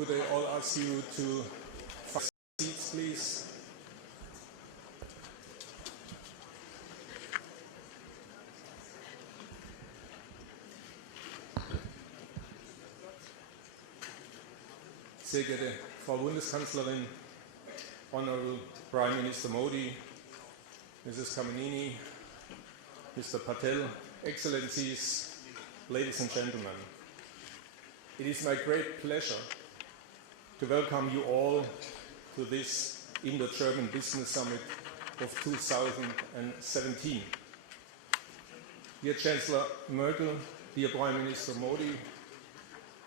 Could I all ask you to find seats, please? Sehr geehrte Frau Bundeskanzlerin, Honorable Prime Minister Modi, Mrs. Khamenei, Mr. Patel, Excellencies, ladies and gentlemen, it is my great pleasure to welcome you all to this Indo-German Business Summit of 2017. Dear Chancellor Merkel, dear Prime Minister Modi,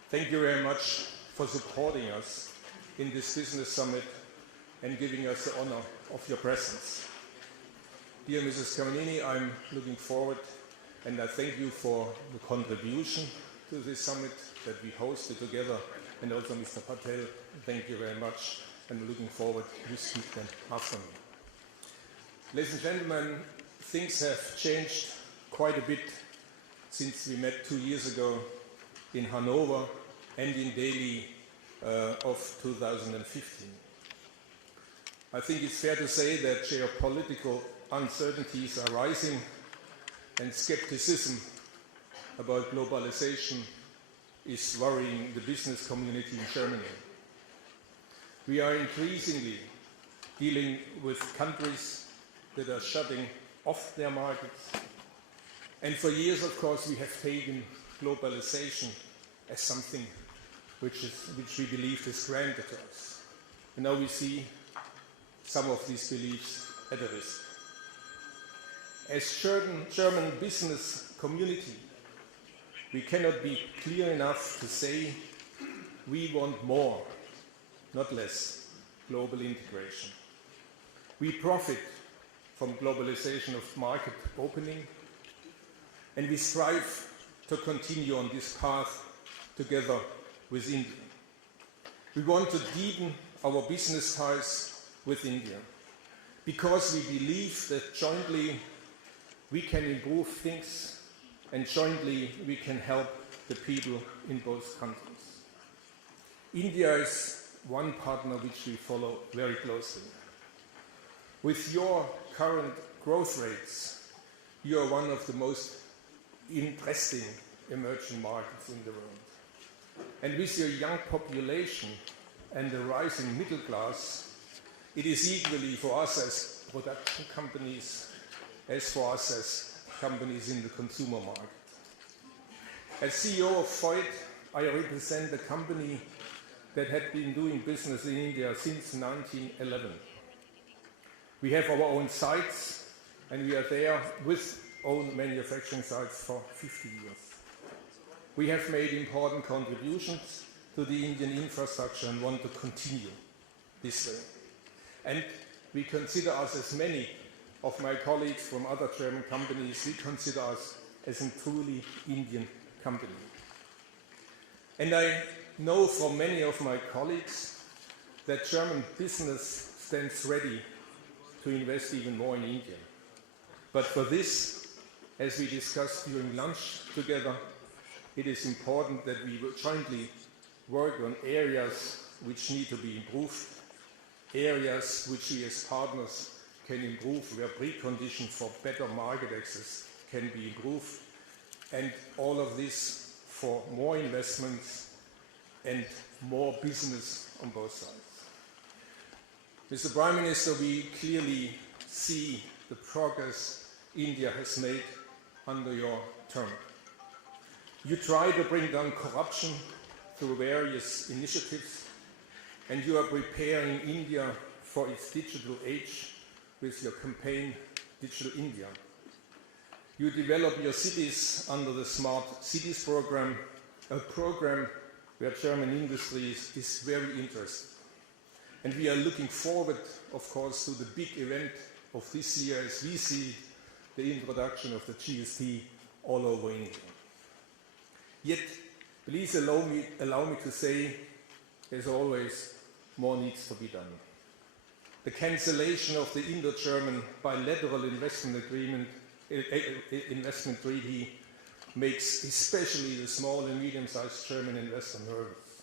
thank you very much for supporting us in this business summit and giving us the honor of your presence. Dear Mrs. Khamenei, I'm looking forward and I thank you for the contribution to this summit that we hosted together, and also Mr. Patel, thank you very much, and we're looking forward to speak then after me. Ladies and gentlemen, things have changed quite a bit since we met 2 years ago in Hanover and in Delhi of 2015. I think it's fair to say that geopolitical uncertainties are rising and skepticism about globalization is worrying the business community in Germany. We are increasingly dealing with countries that are shutting off their markets. And for years, of course, we have taken globalization as something which we believed is granted to us. And now we see some of these beliefs at a risk. As German business community, we cannot be clear enough to say we want more, not less, global integration. We profit from globalization of market opening, and we strive to continue on this path together with India. We want to deepen our business ties with India because we believe that jointly we can improve things and jointly we can help the people in both countries. India is one partner which we follow very closely. With your current growth rates, you are one of the most interesting emerging markets in the world. And with your young population and the rising middle class, it is equally for us as production companies as for us as companies in the consumer market. As CEO of Voigt, I represent a company that had been doing business in India since 1911. We have our own sites and we are there with own manufacturing sites for 50 years. We have made important contributions to the Indian infrastructure and want to continue this way. And we consider us, as many of my colleagues from other German companies, we consider us as a truly Indian company. And I know from many of my colleagues that German business stands ready to invest even more in India. But for this, as we discussed during lunch together, it is important that we will jointly work on areas which need to be improved, areas which we as partners can improve, where preconditions for better market access can be improved, and all of this for more investments and more business on both sides. Mr. Prime Minister, we clearly see the progress India has made under your term. You try to bring down corruption through various initiatives, and you are preparing India for its digital age with your campaign, Digital India. You develop your cities under the Smart Cities program, a program where German industry is very interested. And we are looking forward, of course, to the big event of this year as we see the introduction of the GST all over India. Yet, please allow me to say, as always, more needs to be done. The cancellation of the Indo-German bilateral investment treaty makes especially the small and medium-sized German investor nervous.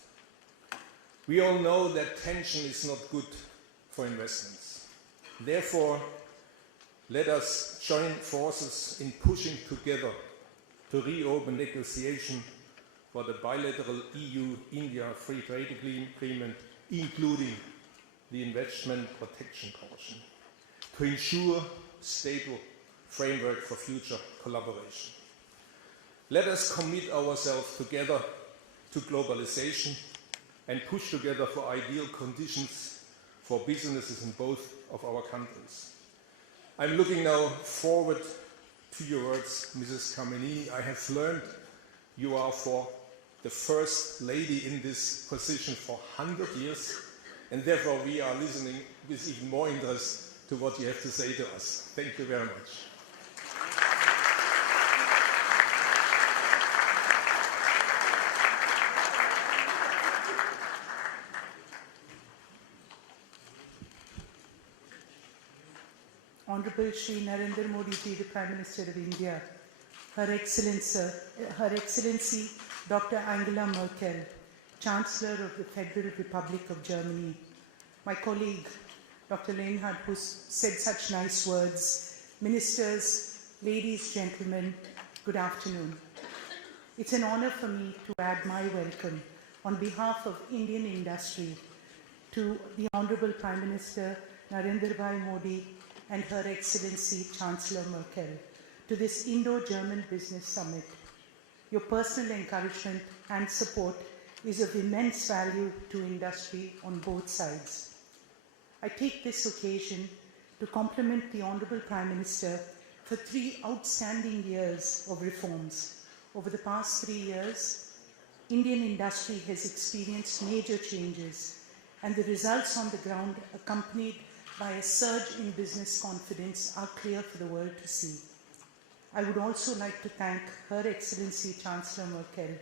We all know that tension is not good for investments. Therefore, let us join forces in pushing together to reopen negotiation for the bilateral EU-India free trade agreement, including the investment protection portion, to ensure stable framework for future collaboration. Let us commit ourselves together to globalization and push together for ideal conditions for businesses in both of our countries. I'm looking now forward to your words, Mrs. Khamenei. I have learned you are for the first lady in this position for 100 years, and therefore we are listening with even more interest to what you have to say to us. Thank you very much. Honorable Shri Narendra Modi ji, the Prime Minister of India, Her Excellency Dr. Angela Merkel, Chancellor of the Federal Republic of Germany, my colleague Dr. Leonhard, who said such nice words, ministers, ladies, gentlemen, good afternoon. It's an honor for me to add my welcome on behalf of Indian industry to the Honorable Prime Minister Narendra Bhai Modi and Her Excellency Chancellor Merkel to this Indo-German Business Summit. Your personal encouragement and support is of immense value to industry on both sides. I take this occasion to compliment the Honorable Prime Minister for 3 outstanding years of reforms. Over the past 3 years, Indian industry has experienced major changes, and the results on the ground, accompanied by a surge in business confidence, are clear for the world to see. I would also like to thank Her Excellency Chancellor Merkel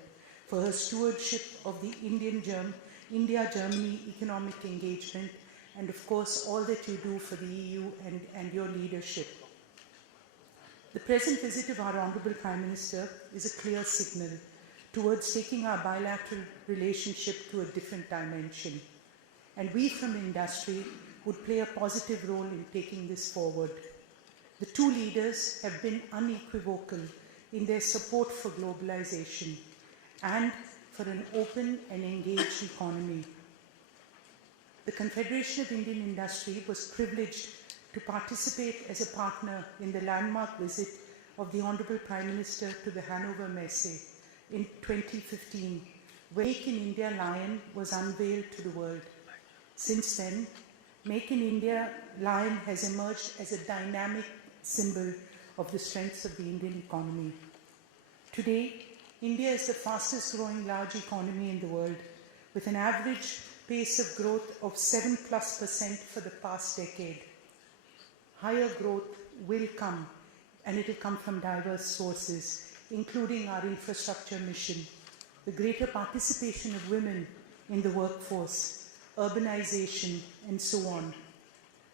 for her stewardship of the India-Germany economic engagement, and of course all that you do for the EU and your leadership. The present visit of our Honourable Prime Minister is a clear signal towards taking our bilateral relationship to a different dimension, and we from industry would play a positive role in taking this forward. The two leaders have been unequivocal in their support for globalization and for an open and engaged economy. The Confederation of Indian Industry was privileged to participate as a partner in the landmark visit of the Honorable Prime Minister to the Hanover Messe in 2015, when Make in India Lion was unveiled to the world. Since then, Make in India Lion has emerged as a dynamic symbol of the strengths of the Indian economy. Today, India is the fastest growing large economy in the world, with an average pace of growth of 7+% for the past decade. Higher growth will come, and it will come from diverse sources, including our infrastructure mission, the greater participation of women in the workforce, urbanization, and so on.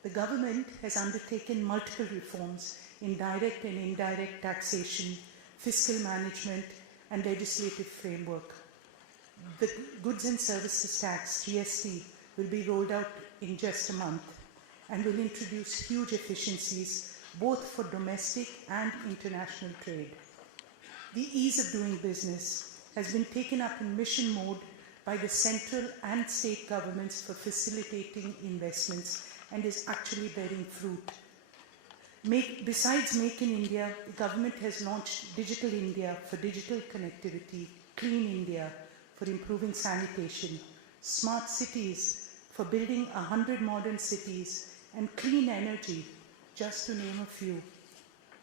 The government has undertaken multiple reforms in direct and indirect taxation, fiscal management, and legislative framework. The Goods and Services Tax, GST, will be rolled out in just a month and will introduce huge efficiencies both for domestic and international trade. The ease of doing business has been taken up in mission mode by the central and state governments for facilitating investments and is actually bearing fruit. Besides Make in India, the government has launched Digital India for digital connectivity, Clean India for improving sanitation, Smart Cities for building 100 modern cities, and Clean Energy, just to name a few.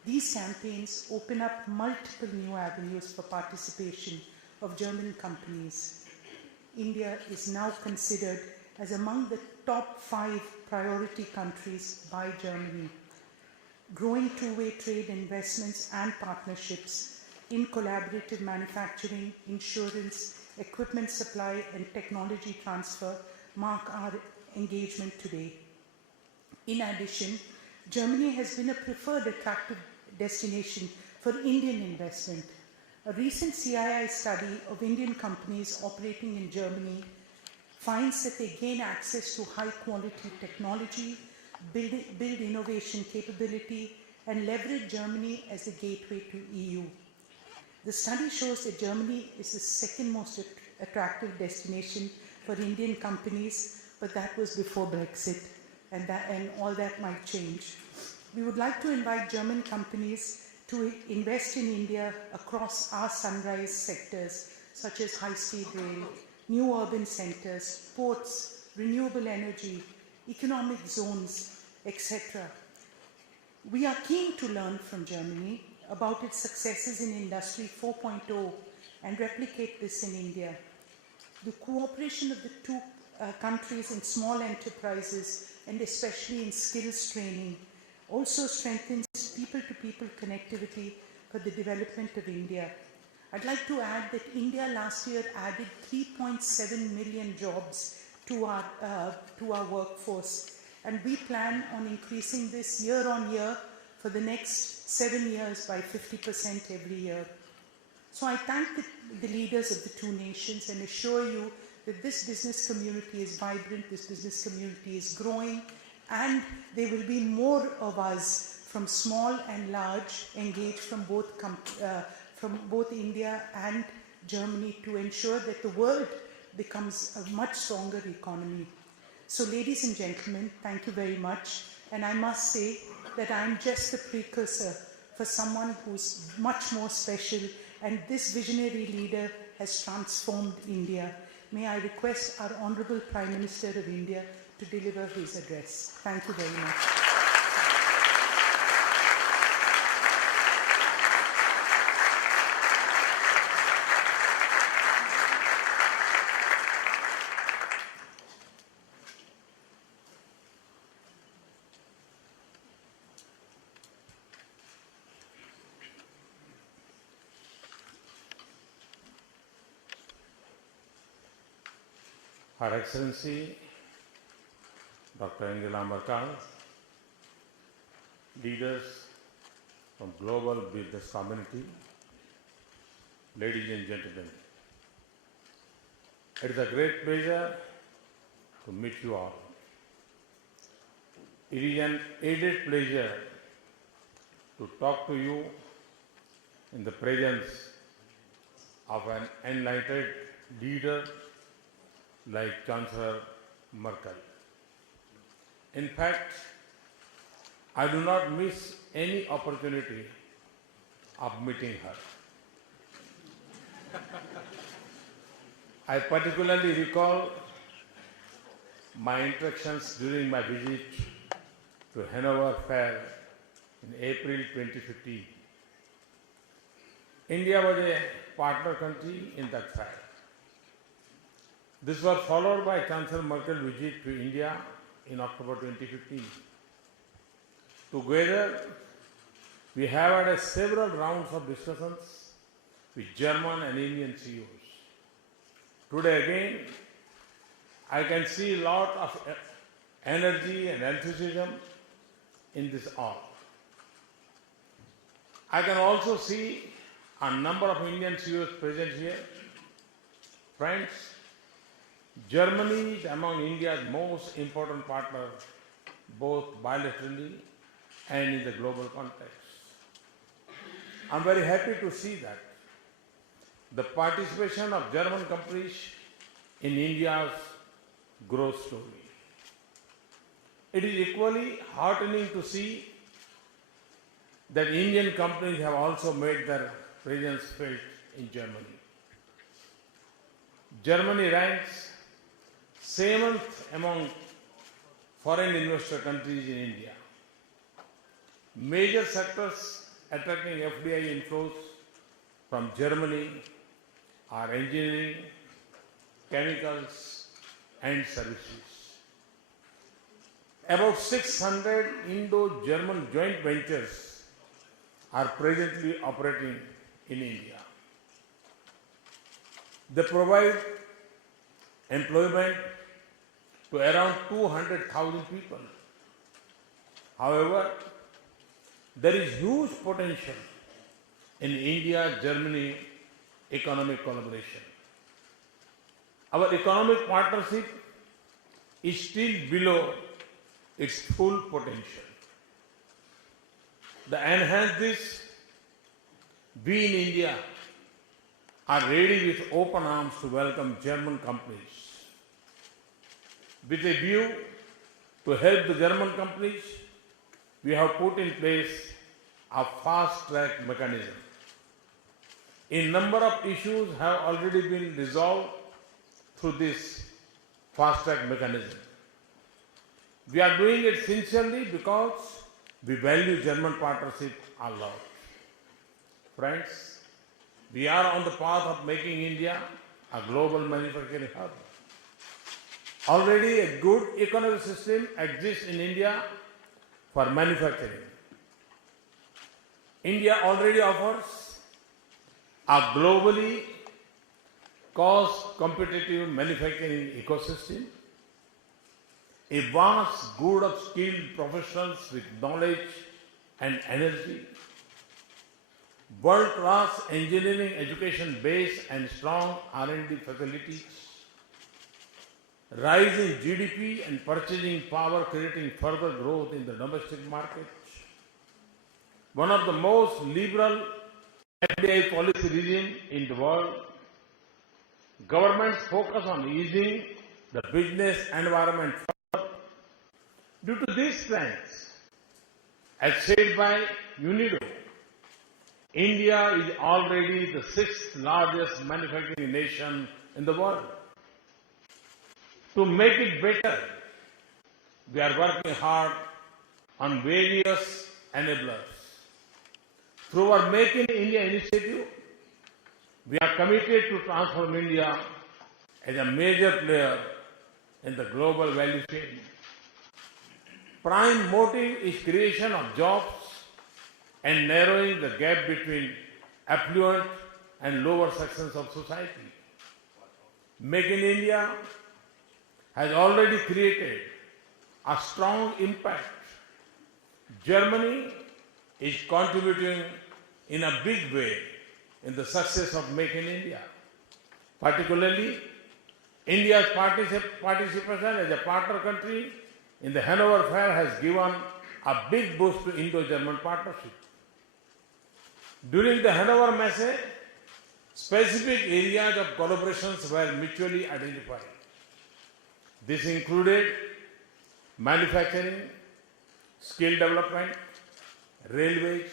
These campaigns open up multiple new avenues for participation of German companies. India is now considered as among the top 5 priority countries by Germany. Growing two-way trade investments and partnerships in collaborative manufacturing, insurance, equipment supply, and technology transfer mark our engagement today. In addition, Germany has been a preferred attractive destination for Indian investment. A recent CII study of Indian companies operating in Germany finds that they gain access to high-quality technology, build innovation capability, and leverage Germany as a gateway to EU. The study shows that Germany is the second most attractive destination for Indian companies, but that was before Brexit, and all that might change. We would like to invite German companies to invest in India across our sunrise sectors, such as high-speed rail, new urban centers, ports, renewable energy, economic zones, etc. We are keen to learn from Germany about its successes in Industry 4.0 and replicate this in India. The cooperation of the two countries in small enterprises and especially in skills training also strengthens people-to-people connectivity for the development of India. I'd like to add that India last year added 3.7 million jobs to our workforce, and we plan on increasing this year on year for the next 7 years by 50% every year. So I thank the leaders of the two nations and assure you that this business community is vibrant, this business community is growing, and there will be more of us from small and large engaged from both India and Germany to ensure that the world becomes a much stronger economy. So ladies and gentlemen, thank you very much. And I must say that I'm just the precursor for someone who's much more special, and this visionary leader has transformed India. May I request our Honorable Prime Minister of India to deliver his address. Thank you very much. Her Excellency Dr. Angela Merkel, leaders from global business community, ladies and gentlemen, it is a great pleasure to meet you all. It is an added pleasure to talk to you in the presence of an enlightened leader like Chancellor Merkel. In fact, I do not miss any opportunity of meeting her. I particularly recall my interactions during my visit to Hanover Fair in April 2015. India was a partner country in that fair. This was followed by Chancellor Merkel's visit to India in October 2015. Together, we have had several rounds of discussions with German and Indian CEOs. Today again, I can see a lot of energy and enthusiasm in this hall. I can also see a number of Indian CEOs present here. Friends, Germany is among India's most important partners, both bilaterally and in the global context. I am very happy to see that the participation of German companies in India's growth story. It is equally heartening to see that Indian companies have also made their presence felt in Germany. Germany ranks 7th among foreign investor countries in India. Major sectors attracting FDI inflows from Germany are engineering, chemicals, and services. About 600 Indo-German joint ventures are presently operating in India. They provide employment to around 200,000 people. However, there is huge potential in India-Germany economic collaboration. our economic partnership is still below its full potential. To enhance this, we in India are ready with open arms to welcome German companies. With a view to help the German companies, we have put in place a fast-track mechanism. A number of issues have already been resolved through this fast-track mechanism. We are doing it sincerely because we value German partnership a lot. Friends, we are on the path of making India a global manufacturing hub. Already a good economic system exists in India for manufacturing. India already offers a globally cost-competitive manufacturing ecosystem, a vast group of skilled professionals with knowledge and energy, world-class engineering education base and strong R&D facilities, rise in GDP and purchasing power creating further growth in the domestic market, one of the most liberal FDI policy regime in the world, government's focus on easing the business environment further. Due to these strengths, as said by UNIDO, India is already the sixth largest manufacturing nation in the world. To make it better, we are working hard on various enablers. Through our Make in India initiative, we are committed to transform India as a major player in the global value chain. Prime motive is creation of jobs and narrowing the gap between affluent and lower sections of society. Make in India has already created a strong impact. Germany is contributing in a big way in the success of Make in India. Particularly, India's participation as a partner country in the Hanover Fair has given a big boost to Indo-German partnership. During the Hanover Messe, specific areas of collaborations were mutually identified. This included manufacturing, skill development, railways,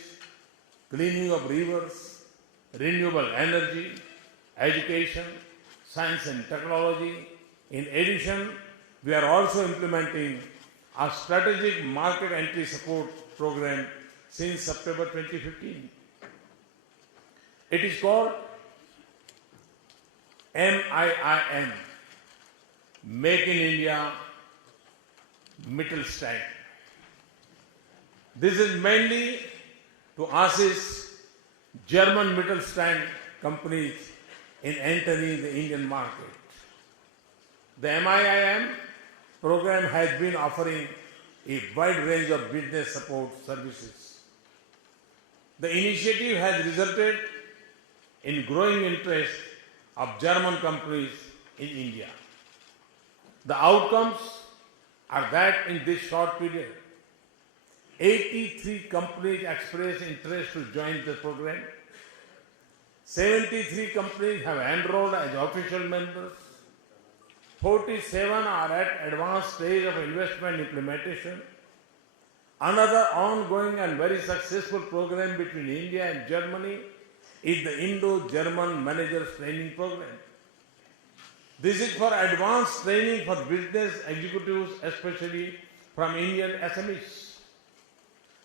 cleaning of rivers, renewable energy, education, science and technology. In addition, we are also implementing a strategic market entry support program since September 2015. It is called MIIM, Make in India Mittelstand. This is mainly to assist German Mittelstand companies in entering the Indian market. The MIIM program has been offering a wide range of business support services. The initiative has resulted in growing interest of German companies in India. The outcomes are that in this short period, 83 companies expressed interest to join the program. 73 companies have enrolled as official members. 47 are at advanced stage of investment implementation. Another ongoing and very successful program between India and Germany is the Indo-German Managers Training Program. This is for advanced training for business executives, especially from Indian SMEs.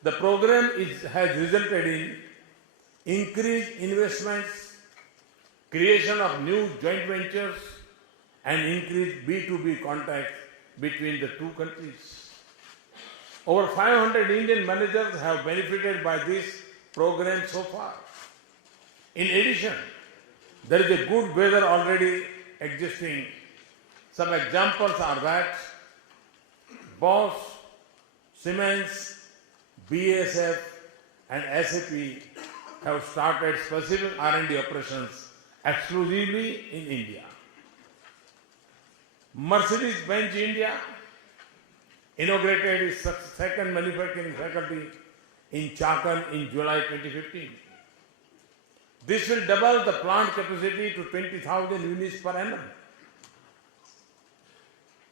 The program has resulted in increased investments, creation of new joint ventures, and increased B2B contacts between the two countries. Over 500 Indian managers have benefited by this program so far. In addition, there is a good weather already existing. Some examples are that Bosch, Siemens, BASF and SAP have started specific R&D operations exclusively in India. Mercedes-Benz India inaugurated its second manufacturing facility in Chakan in July 2015. This will double the plant capacity to 20,000 units per annum.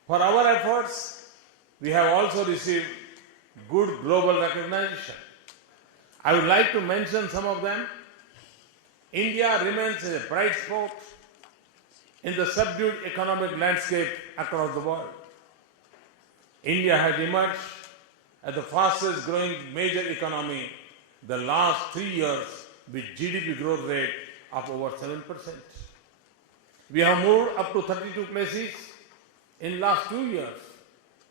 For our efforts, we have also received good global recognition. I would like to mention some of them. India remains a bright spot in the subdued economic landscape across the world. India has emerged as the fastest growing major economy the last 3 years with GDP growth rate of over 7%. We have moved up to 32 places in last 2 years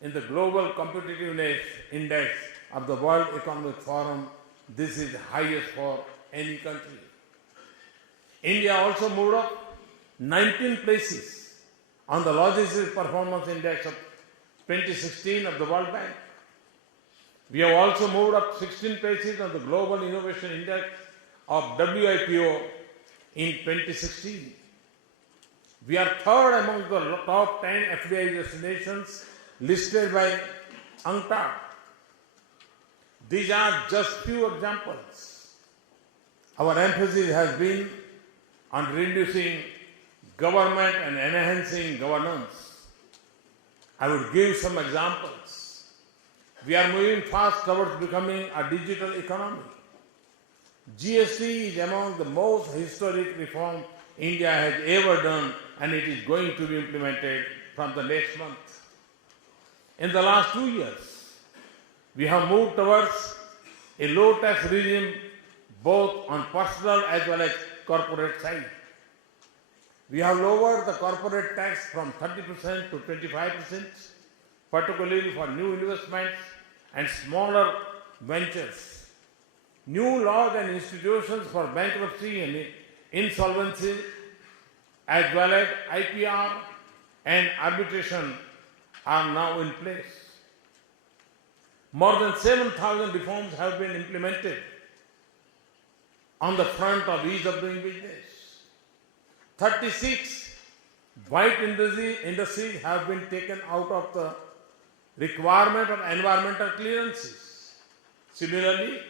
in the Global Competitiveness Index of the World Economic Forum. This is the highest for any country. India also moved up 19 places on the Logistics Performance Index of 2016 of the World Bank. We have also moved up 16 places on the Global Innovation Index of WIPO in 2016. We are third among the top 10 FDI destinations listed by UNCTAD. These are just few examples. Our emphasis has been on reducing government and enhancing governance. I would give some examples. We are moving fast towards becoming a digital economy. GST is among the most historic reform India has ever done, and it is going to be implemented from the next month. In the last 2 years, we have moved towards a low tax regime both on personal as well as corporate side. We have lowered the corporate tax from 30% to 25%, particularly for new investments and smaller ventures. New laws and institutions for bankruptcy and insolvency, as well as IPR and arbitration, are now in place. More than 7,000 reforms have been implemented on the front of ease of doing business. 36 white industries have been taken out of the requirement of environmental clearances. Similarly,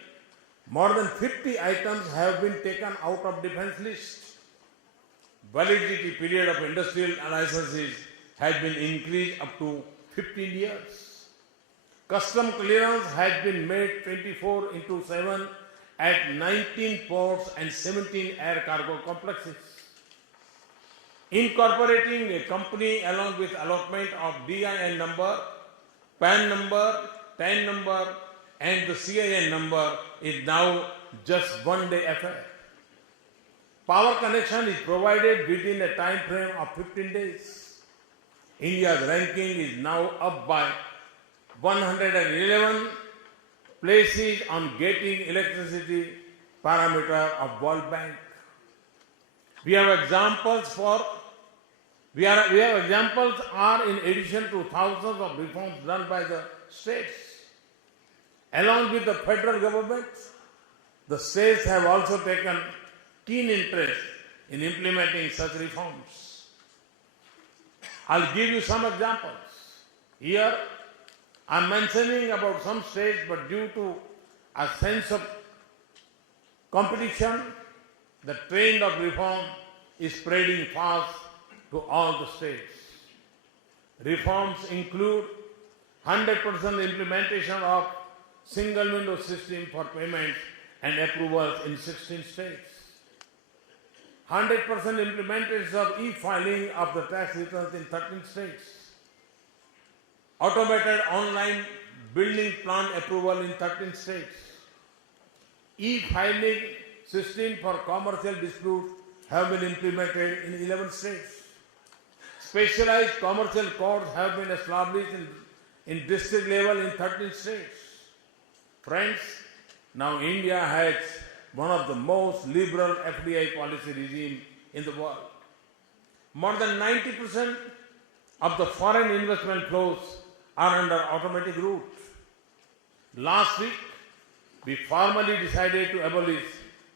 more than 50 items have been taken out of defense list. Validity period of industrial licenses has been increased up to 15 years. Custom clearance has been made 24/7 at 19 ports and 17 air cargo complexes. Incorporating a company along with allotment of DIN number, PAN number, TAN number, and the CIN number is now just one day affair. Power connection is provided within a time frame of 15 days. India's ranking is now up by 111 places on getting electricity parameter of World Bank. We have examples are in addition to thousands of reforms done by the states. Along with the federal government, the states have also taken keen interest in implementing such reforms. I'll give you some examples. Here, I'm mentioning about some states, but due to a sense of competition, the trend of reform is spreading fast to all the states. Reforms include 100% implementation of single window system for payments and approvals in 16 states. 100% implementation of e-filing of the tax returns in 13 states. Automated online building plan approval in 13 states. E-filing system for commercial disputes have been implemented in 11 states. Specialized commercial courts have been established in district level in 13 states. Friends, now India has one of the most liberal FDI policy regime in the world. More than 90% of the foreign investment flows are under automatic route. Last week, we formally decided to abolish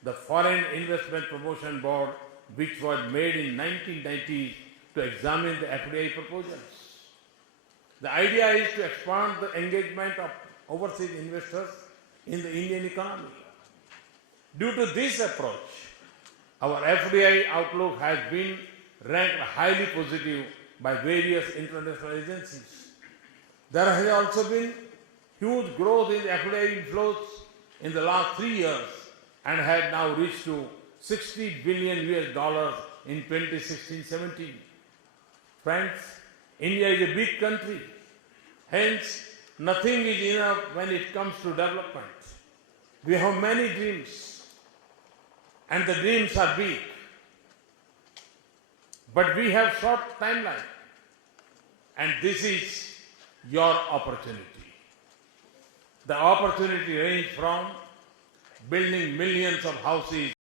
the Foreign Investment Promotion Board, which was made in 1990 to examine the FDI proposals. The idea is to expand the engagement of overseas investors in the Indian economy. Due to this approach, our FDI outlook has been ranked highly positive by various international agencies. There has also been huge growth in FDI inflows in the last 3 years and had now reached to $60 billion in 2016-17. Friends, India is a big country. Hence, nothing is enough when it comes to development. We have many dreams, and the dreams are big. But we have short timeline, and this is your opportunity. The opportunity ranges from building millions of houses